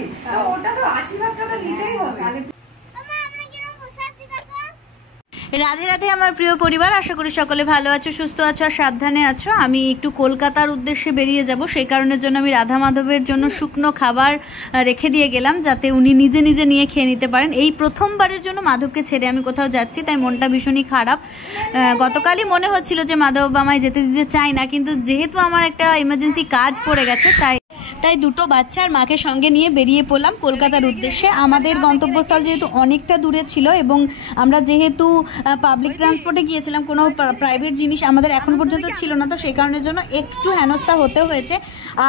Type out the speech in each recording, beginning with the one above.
যাবি, তো ওটা তো আশীর্বাদটা তো নিতেই হবে। রাধে রাধে আমার প্রিয় পরিবার, আশা করি সকলে ভালো আছো, সুস্থ আছো আর সাবধানে আছো। আমি একটু কলকাতার উদ্দেশ্যে বেরিয়ে যাব, সেই কারণের জন্য আমি রাধা মাধবের জন্য শুকনো খাবার রেখে দিয়ে গেলাম, যাতে উনি নিজে নিজে নিয়ে খেয়ে নিতে পারেন। এই প্রথমবারের জন্য মাধবকে ছেড়ে আমি কোথাও যাচ্ছি, তাই মনটা ভীষণই খারাপ। গতকালই মনে হচ্ছিল যে মাধব আমায় যেতে দিতে চায় না, কিন্তু যেহেতু আমার একটা এমার্জেন্সি কাজ পড়ে গেছে, তাই দুটো বাচ্চার মাকে সঙ্গে নিয়ে বেরিয়ে পড়লাম কলকাতার উদ্দেশ্যে। আমাদের গন্তব্যস্থল যেহেতু অনেকটা দূরে ছিল এবং আমরা যেহেতু পাবলিক ট্রান্সপোর্টে গিয়েছিলাম, কোনো প্রাইভেট জিনিস আমাদের এখন পর্যন্ত ছিল না, তো সেই কারণের জন্য একটু হেনস্থা হতে হয়েছে।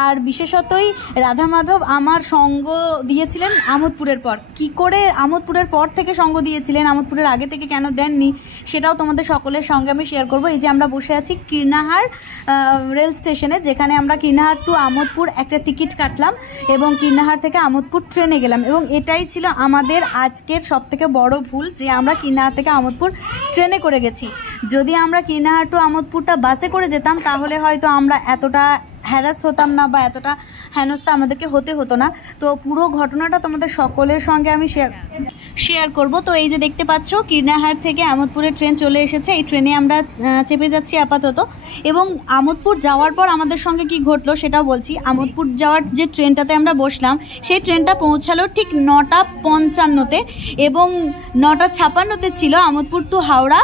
আর বিশেষতই রাধা মাধব আমার সঙ্গ দিয়েছিলেন আমোদপুরের পর। কি করে আমোদপুরের পর থেকে সঙ্গ দিয়েছিলেন, আমোদপুরের আগে থেকে কেন দেননি, সেটাও তোমাদের সকলের সঙ্গে আমি শেয়ার করবো। এই যে আমরা বসে আছি কীর্ণাহার রেল স্টেশনে, যেখানে আমরা কীর্ণাহার টু আমোদপুর একটা টিকিট কাটলাম এবং কীর্ণাহার থেকে আমোদপুর ট্রেনে গেলাম। এবং এটাই ছিল আমাদের আজকের সবথেকে বড় ভুল, যে আমরা কীর্ণাহার থেকে আমোদপুর ট্রেনে করে গেছি। যদি আমরা কীর্ণাহার টু আমোদপুরটা বাসে করে যেতাম, তাহলে হয়তো আমরা এতটা হ্যারাস হতাম না বা এতটা হেনস্থা আমাদেরকে হতে হতো না। তো পুরো ঘটনাটা তোমাদের সকলের সঙ্গে আমি শেয়ার করব। তো এই যে দেখতে পাচ্ছ, কীর্ণাহার থেকে আমোদপুরের ট্রেন চলে এসেছে। এই ট্রেনে আমরা চেপে যাচ্ছি আপাতত। এবং আমোদপুর যাওয়ার পর আমাদের সঙ্গে কি ঘটলো সেটাও বলছি। আমোদপুর যাওয়ার যে ট্রেনটাতে আমরা বসলাম, সেই ট্রেনটা পৌঁছালো ঠিক 9টা 55-তে এবং 9টা 56-তে ছিল আমোদপুর টু হাওড়া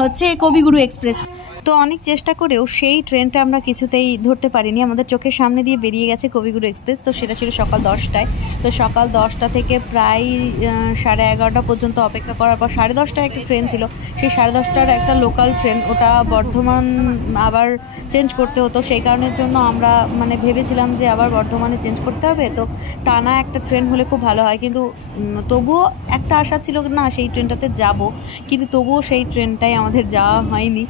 হচ্ছে কবিগুরু এক্সপ্রেস। তো অনেক চেষ্টা করেও সেই ট্রেনটা আমরা কিছুতেই ধরতে পারিনি। আমাদের চোখের সামনে দিয়ে বেরিয়ে গেছে কবিগুরু এক্সপ্রেস। তো সেটা ছিল সকাল 10টায়। তো সকাল 10টা থেকে প্রায় 11:30 পর্যন্ত অপেক্ষা করার পর 10:30টায় একটা ট্রেন ছিল। সেই 10:30টার একটা লোকাল ট্রেন, ওটা বর্ধমান আবার চেঞ্জ করতে হতো। সেই কারণের জন্য আমরা ভেবেছিলাম যে আবার বর্ধমানে চেঞ্জ করতে হবে, তো টানা একটা ট্রেন হলে খুব ভালো হয়। কিন্তু তবুও একটা আশা ছিল না সেই ট্রেনটাতে যাব, কিন্তু তবুও সেই ট্রেনটাই আমাদের যাওয়া হয়নি।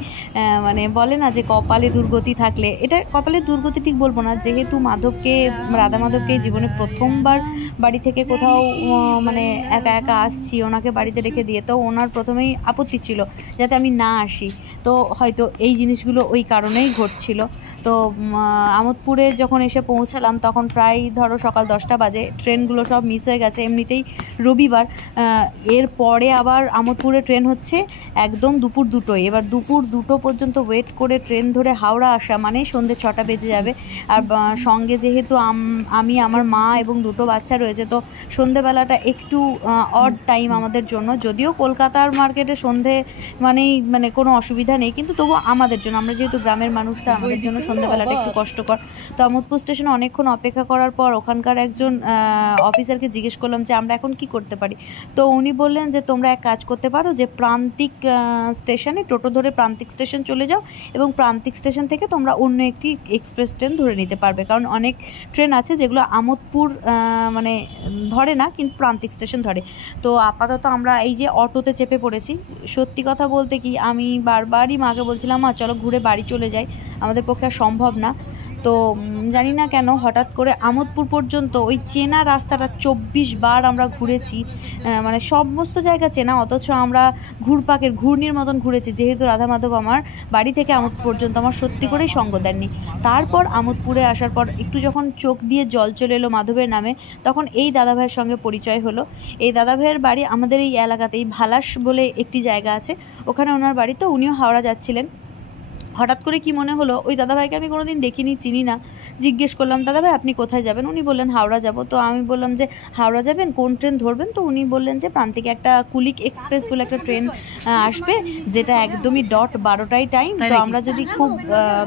বলে না যে কপালে দুর্গতি থাকলে, এটা কপালে দুর্গতি ঠিক বলবো না, যেহেতু রাধা মাধবকে জীবনে প্রথমবার বাড়ি থেকে কোথাও একা একা আসছি, ওনাকে বাড়িতে রেখে দিয়ে, তো ওনার প্রথমেই আপত্তি ছিল যাতে আমি না আসি। তো হয়তো এই জিনিসগুলো ওই কারণেই ঘটছিল। তো আমোদপুরে যখন এসে পৌঁছালাম, তখন প্রায় ধরো সকাল 10টা বাজে। ট্রেনগুলো সব মিস হয়ে গেছে, এমনিতেই রবিবার। এর পরে আবার আমোদপুরে ট্রেন হচ্ছে একদম দুপুর 2টোয়। এবার দুপুর 2টো পর্যন্ত ওয়েট করে ট্রেন ধরে হাওড়া আসা মানে সন্ধ্যে 6টা বেজে যাবে। আর সঙ্গে যেহেতু আমি, আমার মা এবং দুটো বাচ্চা রয়েছে, তো সন্ধ্যেবেলাটা একটু অড টাইম আমাদের জন্য। যদিও কলকাতার মার্কেটে সন্ধ্যে কোনো অসুবিধা নেই, কিন্তু তবু আমাদের জন্য, আমরা যেহেতু গ্রামের মানুষরা, আমাদের জন্য সন্ধ্যেবেলাটা একটু কষ্টকর। তো আমোদপুর স্টেশনে অনেকক্ষণ অপেক্ষা করার পর ওখানকার একজন অফিসারকে জিজ্ঞেস করলাম যে আমরা এখন কি করতে পারি। তো উনি বললেন যে তোমরা এক কাজ করতে পারো, যে প্রান্তিক স্টেশনে টোটো ধরে প্রান্তিক স্টেশন চলে যাও এবং প্রান্তিক স্টেশন থেকে তোমরা অন্য একটি এক্সপ্রেস ট্রেন ধরে নিতে পারবে। কারণ অনেক ট্রেন আছে যেগুলো আমোদপুর ধরে না, কিন্তু প্রান্তিক স্টেশন ধরে। তো আপাতত আমরা এই যে অটোতে চেপে পড়েছি। সত্যি কথা বলতে কি, আমি বারবারই মাকে বলছিলাম, মা চলো ঘুরে বাড়ি চলে যাই, আমাদের পক্ষে আর সম্ভব না। তো জানি না কেন হঠাৎ করে আমোদপুর পর্যন্ত ওই চেনা রাস্তাটা 24 বার আমরা ঘুরেছি, সমস্ত জায়গা চেনা, অথচ আমরা ঘূর্ণির মতন ঘুরেছি, যেহেতু রাধা মাধব আমার বাড়ি থেকে আমোদপুর পর্যন্ত আমার সত্যি করেই সঙ্গ দেননি। তারপর আমোদপুরে আসার পর একটু যখন চোখ দিয়ে জল চলে এলো মাধবের নামে, তখন এই দাদাভাইয়ের সঙ্গে পরিচয় হলো। এই দাদাভাইয়ের বাড়ি আমাদের এই এলাকাতেই, ভালাস বলে একটি জায়গা আছে, ওখানে ওনার বাড়ি। তো উনিও হাওড়া যাচ্ছিলেন। হঠাৎ করে কি মনে হলো, ওই দাদাভাইকে আমি কোনোদিন দেখিনি, চিনি না। জিজ্ঞেস করলাম, দাদাভাই আপনি কোথায় যাবেন? উনি বললেন হাওড়া যাব। তো আমি বললাম যে হাওড়া যাবেন, কোন ট্রেন ধরবেন? তো উনি বললেন যে প্রান্তিকে একটা কুলিক এক্সপ্রেস বলে একটা ট্রেন আসবে, যেটা একদমই 12টায় টাইম। তো আমরা যদি খুব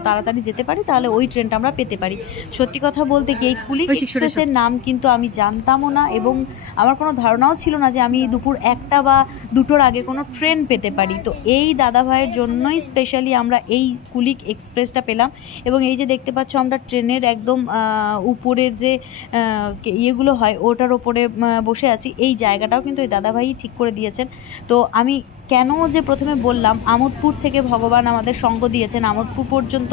তাড়াতাড়ি যেতে পারি তাহলে ওই ট্রেনটা আমরা পেতে পারি। সত্যি কথা বলতে কি, এই কুলিক এক্সপ্রেসের নাম কিন্তু আমি জানতামও না এবং আমার কোনো ধারণাও ছিল না যে আমি দুপুর 1টা বা 2টোর আগে কোনো ট্রেন পেতে পারি। তো এই দাদাভাইয়ের জন্যই স্পেশালি আমরা এই কুলিক এক্সপ্রেসটা পেলাম। এবং এই যে দেখতে পাচ্ছ, আমরা ট্রেনের একদম উপরের যে ইয়েগুলো হয় ওটার ওপরে বসে আছি। এই জায়গাটাও কিন্তু এই দাদাভাই ঠিক করে দিয়েছেন। তো আমি কেন যে প্রথমে বললাম আমোদপুর থেকে ভগবান আমাদের সঙ্গ দিয়েছেন, আমোদপুর পর্যন্ত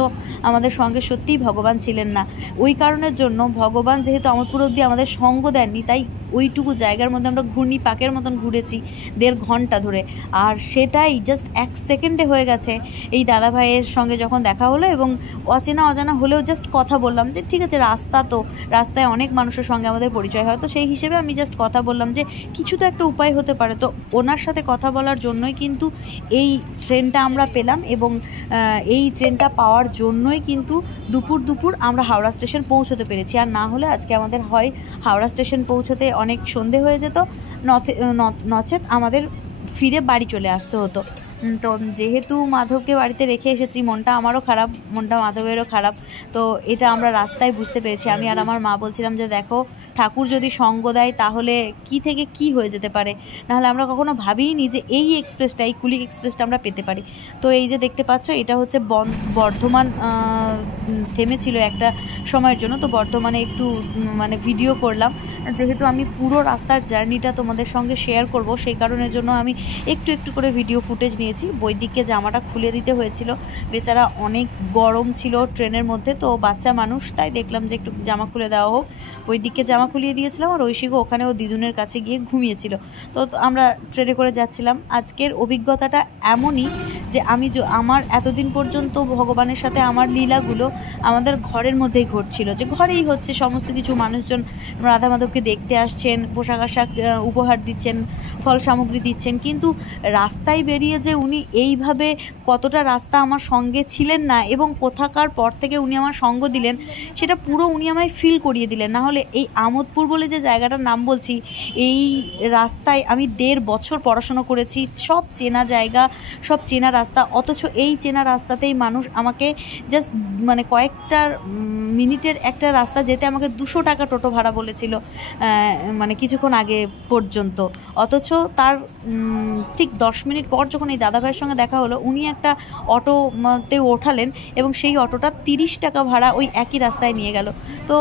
আমাদের সঙ্গে সত্যিই ভগবান ছিলেন না। ওই কারণের জন্য ভগবান যেহেতু আমোদপুর অবধি আমাদের সঙ্গ দেননি, তাই ওইটুকু জায়গার মধ্যে আমরা ঘূর্ণি পাকের মতন ঘুরেছি 1.5 ঘন্টা ধরে। আর সেটাই জাস্ট 1 সেকেন্ডে হয়ে গেছে। এই দাদা ভাইয়ের সঙ্গে যখন দেখা হলো এবং অজানা হলেও জাস্ট কথা বললাম যে ঠিক আছে, রাস্তায় অনেক মানুষের সঙ্গে আমাদের পরিচয় হয়, তো সেই হিসেবে আমি জাস্ট কথা বললাম যে কিছু তো একটা উপায় হতে পারে। তো ওনার সাথে কথা বলার জন্যই কিন্তু এই ট্রেনটা আমরা পেলাম, এবং এই ট্রেনটা পাওয়ার জন্যই কিন্তু দুপুর আমরা হাওড়া স্টেশন পৌঁছতে পেরেছি। আর না হলে আজকে আমাদের হয় হাওড়া স্টেশন পৌঁছতে অনেক সন্ধে হয়ে যেত, নচেত আমাদের ফিরে বাড়ি চলে আসতে হতো। তো যেহেতু মাধবকে বাড়িতে রেখে এসেছি, মনটা আমারও খারাপ, মনটা মাধবেরও খারাপ। তো এটা আমরা রাস্তায় বুঝতে পেরেছি। আমি আর আমার মা বলছিলাম যে দেখো, ঠাকুর যদি সঙ্গ দেয় তাহলে কি থেকে কি হয়ে যেতে পারে। নাহলে আমরা কখনো ভাবিনি যে এই এক্সপ্রেসটা, এই কুলিক এক্সপ্রেসটা আমরা পেতে পারি। তো এই যে দেখতে পাচ্ছ, এটা হচ্ছে বর্ধমান থেমেছিল একটা সময়ের জন্য। তো বর্ধমানে একটু মানে ভিডিও করলাম, যেহেতু আমি পুরো রাস্তার জার্নিটা তোমাদের সঙ্গে শেয়ার করব, সেই কারণের জন্য আমি একটু করে ভিডিও ফুটেজ নিয়েছি। বৈদিককে জামাটা খুলে দিতে হয়েছিল, বেচারা অনেক গরম ছিল ট্রেনের মধ্যে, তো বাচ্চা মানুষ, তাই দেখলাম যে একটু জামা খুলে দেওয়া হোক। বৈদিককে জামা খুলিয়ে দিয়েছিলাম, আর ঐশীকে ওখানে ও দিদুনের কাছে গিয়ে ঘুমিয়েছিল। তো আমরা ট্রেনে করে যাচ্ছিলাম। আজকের অভিজ্ঞতাটা এমনই যে আমার এতদিন পর্যন্ত ভগবানের সাথে আমার লীলাগুলো আমাদের ঘরের মধ্যেই ঘটছিল, যে ঘরেই হচ্ছে সমস্ত কিছু। মানুষজন রাধা মাধবকে দেখতে আসছেন, পোশাক আশাক উপহার দিচ্ছেন, ফল সামগ্রী দিচ্ছেন, কিন্তু রাস্তায় বেরিয়ে যে উনি এইভাবে কতটা রাস্তা আমার সঙ্গে ছিলেন না, এবং কোথাকার পর থেকে উনি আমার সঙ্গ দিলেন, সেটা পুরো উনি আমায় ফিল করিয়ে দিলেন। না হলে এই আমোদপুর বলে যে জায়গাটার নাম বলছি, এই রাস্তায় আমি 1.5 বছর পড়াশোনা করেছি, সব চেনা জায়গা, সব চেনা রাস্তা, অথচ এই চেনা রাস্তাতেই মানুষ আমাকে জাস্ট মানে কয়েকটা মিনিটের একটা রাস্তা যেতে আমাকে 200 টাকা টোটো ভাড়া বলেছিল, মানে কিছুক্ষণ আগে পর্যন্ত। অথচ তার ঠিক 10 মিনিট পর যখন এই দাদাভাইয়ের সঙ্গে দেখা হলো, উনি একটা অটোতে ওঠালেন এবং সেই অটোটা 30 টাকা ভাড়া ওই একই রাস্তায় নিয়ে গেল। তো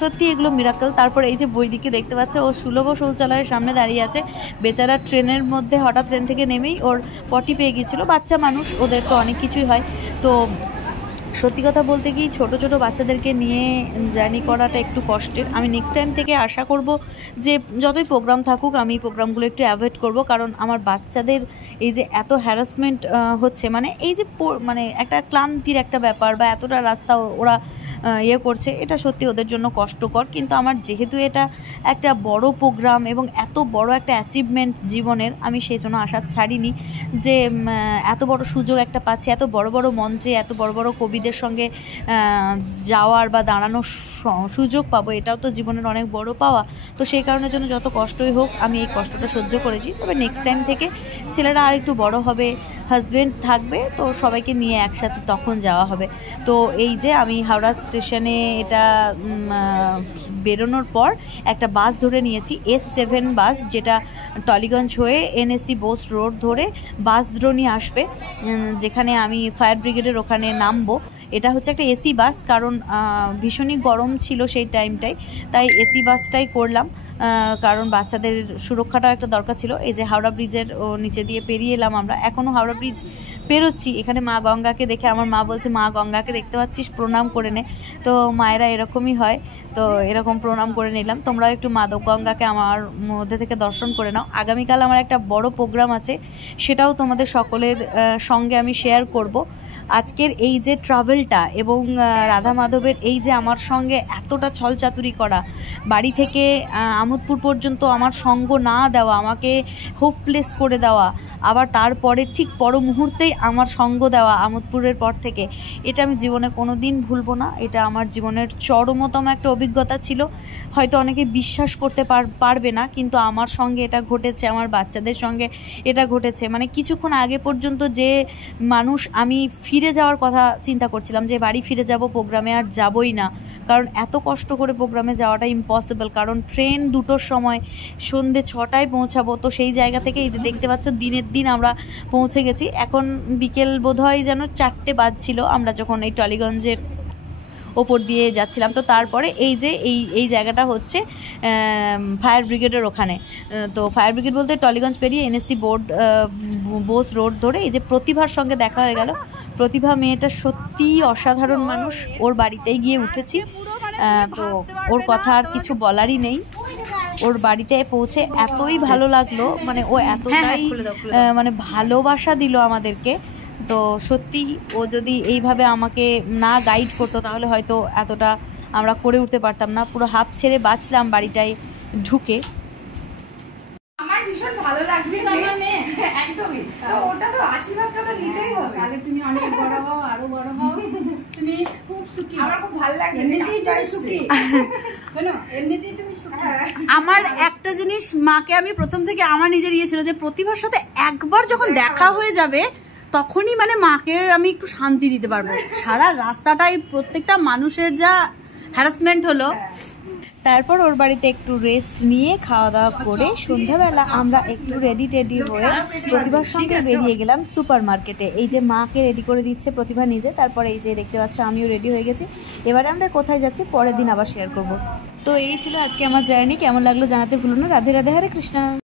সত্যি এগুলো মিরাকল। তারপর এই যে বৈদিককে দেখতে পাচ্ছে, ও সুলভ শৌচালয়ের সামনে দাঁড়িয়ে আছে। বেচারা ট্রেনের মধ্যে হঠাৎ ট্রেন থেকে নেমেই ওর পটি পেয়ে গিয়েছিল। বাচ্চা মানুষ, ওদের তো অনেক কিছুই হয়। তো সত্যি কথা বলতে কি, ছোট বাচ্চাদেরকে নিয়ে জার্নি করাটা একটু কষ্টের। আমি নেক্সট টাইম থেকে আশা করব যে যতই প্রোগ্রাম থাকুক, আমি প্রোগ্রামগুলো একটু অ্যাভয়েড করব, কারণ আমার বাচ্চাদের এই যে এত হ্যারাসমেন্ট হচ্ছে, মানে এই যে মানে একটা ক্লান্তির একটা ব্যাপার, বা এতটা রাস্তা ওরা করছে, এটা সত্যি ওদের জন্য কষ্টকর। কিন্তু আমার যেহেতু এটা একটা বড় প্রোগ্রাম এবং এত বড় একটা অ্যাচিভমেন্ট জীবনের, আমি সেই জন্য আশা ছাড়িনি যে এত বড় সুযোগ একটা পাচ্ছি, এত বড় মঞ্চে এত বড় কবিদের সঙ্গে যাওয়ার বা দাঁড়ানোর সুযোগ পাবো, এটাও তো জীবনের অনেক বড় পাওয়া। তো সেই কারণের জন্য যত কষ্টই হোক, আমি এই কষ্টটা সহ্য করেছি। তবে নেক্সট টাইম থেকে ছেলেরা আর একটু বড় হবে, হাজব্যান্ড থাকবে, তো সবাইকে নিয়ে একসাথে তখন যাওয়া হবে। তো এই যে আমি হাওড়া স্টেশনে এটা বেরোনোর পর একটা বাস ধরে নিয়েছি, S7 বাস, যেটা টলিগঞ্জ হয়ে NSC বোস রোড ধরে বাসদ্রোণী আসবে, যেখানে আমি ফায়ার ব্রিগেডের ওখানে নামবো। এটা হচ্ছে একটা এসি বাস, কারণ ভীষণই গরম ছিল সেই টাইমটাই, তাই এসি বাসটাই করলাম, কারণ বাচ্চাদের সুরক্ষাটাও একটা দরকার ছিল। এই যে হাওড়া ব্রিজের নিচে দিয়ে পেরিয়ে এলাম আমরা, এখনও হাওড়া ব্রিজ পেরোচ্ছি। এখানে মা গঙ্গাকে দেখে আমার মা বলছে, মা গঙ্গাকে দেখতে পাচ্ছিস, প্রণাম করে নে। তো মায়েরা এরকমই হয়, তো এরকম প্রণাম করে নিলাম। তোমরাও একটু মা গঙ্গাকে আমার মধ্যে থেকে দর্শন করে নাও। আগামীকাল আমার একটা বড় প্রোগ্রাম আছে, সেটাও তোমাদের সকলের সঙ্গে আমি শেয়ার করব। আজকের এই যে ট্রাভেলটা এবং রাধা মাধবের এই যে আমার সঙ্গে এতটা ছলচাতুরি করা, বাড়ি থেকে আমোদপুর পর্যন্ত আমার সঙ্গ না দেওয়া, আমাকে হোপলেস করে দেওয়া, আবার তারপরে ঠিক পর মুহূর্তেই আমার সঙ্গ দেওয়া আমোদপুরের পর থেকে, এটা আমি জীবনে কোনো দিন ভুলবো না। এটা আমার জীবনের চরমতম একটা অভিজ্ঞতা ছিল। হয়তো অনেকে বিশ্বাস করতে পারবে না, কিন্তু আমার সঙ্গে এটা ঘটেছে, আমার বাচ্চাদের সঙ্গে এটা ঘটেছে। মানে কিছুক্ষণ আগে পর্যন্ত যে মানুষ আমি ফিরে যাওয়ার কথা চিন্তা করছিলাম, যে বাড়ি ফিরে যাব, প্রোগ্রামে আর যাবই না, কারণ এত কষ্ট করে প্রোগ্রামে যাওয়াটা ইম্পসিবল, কারণ ট্রেন 2টোর সময়, সন্ধ্যে 6টায় পৌঁছাবো। তো সেই জায়গা থেকে দেখতে পাচ্ছ দিনের দিন আমরা পৌঁছে গেছি। এখন বিকেল বোধহয় যেন 4টে বাজছিল আমরা যখন এই টলিগঞ্জের ওপর দিয়ে যাচ্ছিলাম। তো তারপরে এই যে এই জায়গাটা হচ্ছে ফায়ার ব্রিগেডের ওখানে। তো ফায়ার ব্রিগেড বলতে টলিগঞ্জ পেরিয়ে এনএসসি বোস রোড ধরে এই যে প্রতিভার সঙ্গে দেখা হয়ে গেল। প্রতিভা মেয়েটা সত্যিই অসাধারণ মানুষ, ওর বাড়িতেই গিয়ে উঠেছি। তো ওর কথা আর কিছু বলারই নেই। ওর বাড়িতে পৌঁছে এতই ভালো লাগলো, মানে ও এতটাই মানে ভালোবাসা দিল আমাদেরকে। তো সত্যি ও যদি এইভাবে আমাকে না গাইড করতো তাহলে হয়তো এতটা আমরা করে উঠতে পারতাম না। পুরো হাফ ছেড়ে বাঁচলাম বাড়িটায় ঢুকে। আমার ভীষণ ভালো লাগছে একদমই। তো ওটা তো আশীর্বাদটা তো নিতেই হবে। তাহলে তুমি অনেক বড় হও, আরো বড় হও, তুমি খুব সুখী। আমার খুব ভালো লাগছে যে এমনিতেই কাকটা তুমি এসছে। সুখী। শোনো, এমনিতেই তুমি সুখী। আমার একটা জিনিস মাকে আমি প্রথম থেকে আমার নিজের ইয়ে ছিল যে প্রতিভার সাথে একবার যখন দেখা হয়ে যাবে তখনই মানে মাকে আমি একটু শান্তি দিতে পারবো। সারা রাস্তাটাই প্রত্যেকটা মানুষের যা হ্যারাসমেন্ট হলো। তারপর ওর বাড়িতে একটু রেস্ট নিয়ে খাওয়া দাওয়া করে সন্ধ্যাবেলা আমরা একটু রেডি হয়ে প্রতিভার সঙ্গে বেরিয়ে গেলাম সুপার মার্কেটে। এই যে মাকে রেডি করে দিচ্ছে প্রতিভা নিজে, তারপরে এই যে দেখতে পাচ্ছ আমিও রেডি হয়ে গেছি। এবারে আমরা কোথায় যাচ্ছি পরের দিন আবার শেয়ার করব। তো এই ছিল আজকে আমার জার্নি। কেমন লাগলো জানাতে ভুলো না। রাধে রাধে, হরে কৃষ্ণা।